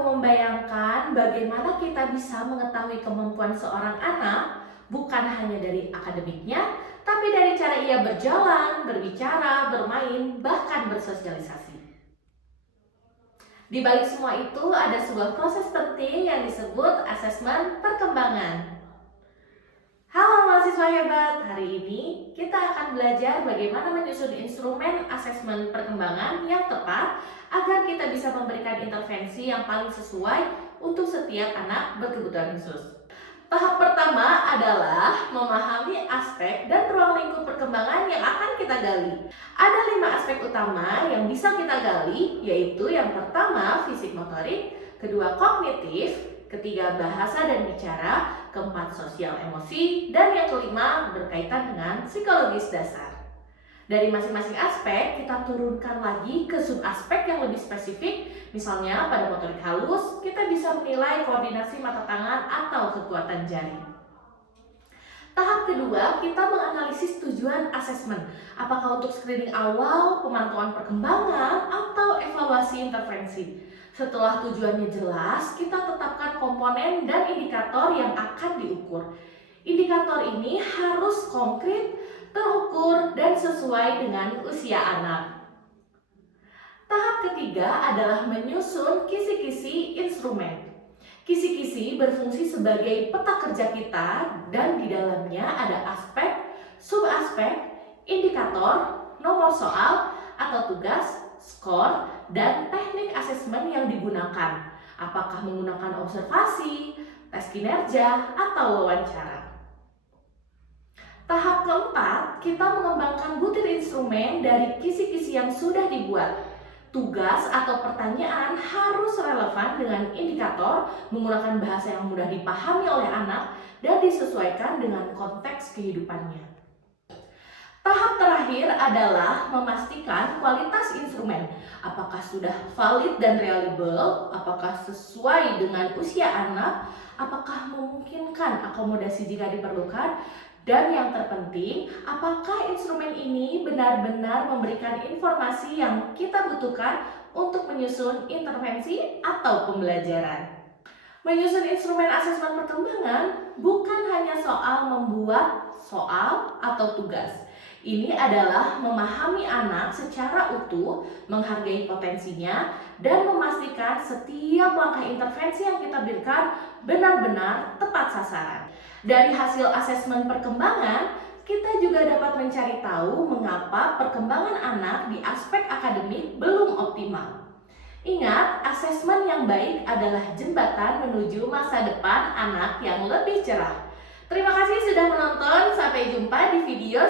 kamu membayangkan bagaimana kita bisa mengetahui kemampuan seorang anak bukan hanya dari akademiknya, tapi dari cara ia berjalan, berbicara, bermain, bahkan bersosialisasi. Di balik semua itu ada sebuah proses penting yang disebut asesmen perkembangan. Halo mahasiswa hebat, hari ini kita akan belajar bagaimana menyusun instrumen asesmen perkembangan yang tepat agar kita bisa memberikan intervensi yang paling sesuai untuk setiap anak berkebutuhan khusus. Tahap pertama adalah memahami aspek dan ruang lingkup perkembangan yang akan kita gali. Ada 5 aspek utama yang bisa kita gali, yaitu yang pertama fisik motorik, kedua kognitif, ketiga bahasa dan bicara, keempat sosial emosi, dan yang kelima berkaitan dengan psikologis dasar. Dari masing-masing aspek kita turunkan lagi ke subaspek yang lebih spesifik. Misalnya pada motorik halus kita bisa menilai koordinasi mata tangan atau kekuatan jari. Tahap kedua, kita menganalisis tujuan asesmen. Apakah untuk screening awal, pemantauan perkembangan, atau evaluasi intervensi. Setelah tujuannya jelas, kita tetapkan komponen dan indikator yang akan diukur. Indikator ini harus konkret, terukur, dan sesuai dengan usia anak. Tahap ketiga adalah menyusun kisi-kisi instrumen. Kisi-kisi berfungsi sebagai peta kerja kita dan di dalamnya ada aspek, subaspek, indikator, nomor soal atau tugas, skor, dan teknik asesmen yang digunakan. Apakah menggunakan observasi, tes kinerja, atau wawancara. Tahap keempat, kita mengembangkan butir instrumen dari kisi-kisi yang sudah dibuat. Tugas atau pertanyaan harus relevan dengan indikator, menggunakan bahasa yang mudah dipahami oleh anak, dan disesuaikan dengan konteks kehidupannya. Tahap terakhir adalah memastikan kualitas instrumen. Apakah sudah valid dan reliable, apakah sesuai dengan usia anak, apakah memungkinkan akomodasi jika diperlukan, dan yang terpenting, apakah instrumen ini benar-benar memberikan informasi yang kita butuhkan untuk menyusun intervensi atau pembelajaran. Menyusun instrumen asesmen perkembangan bukan hanya soal membuat soal atau tugas. Ini adalah memahami anak secara utuh, menghargai potensinya, dan memastikan setiap langkah intervensi yang kita berikan benar-benar tepat sasaran. Dari hasil asesmen perkembangan, kita juga dapat mencari tahu mengapa perkembangan anak di aspek akademik belum optimal. Ingat, asesmen yang baik adalah jembatan menuju masa depan anak yang lebih cerah. Terima kasih sudah menonton, sampai jumpa di video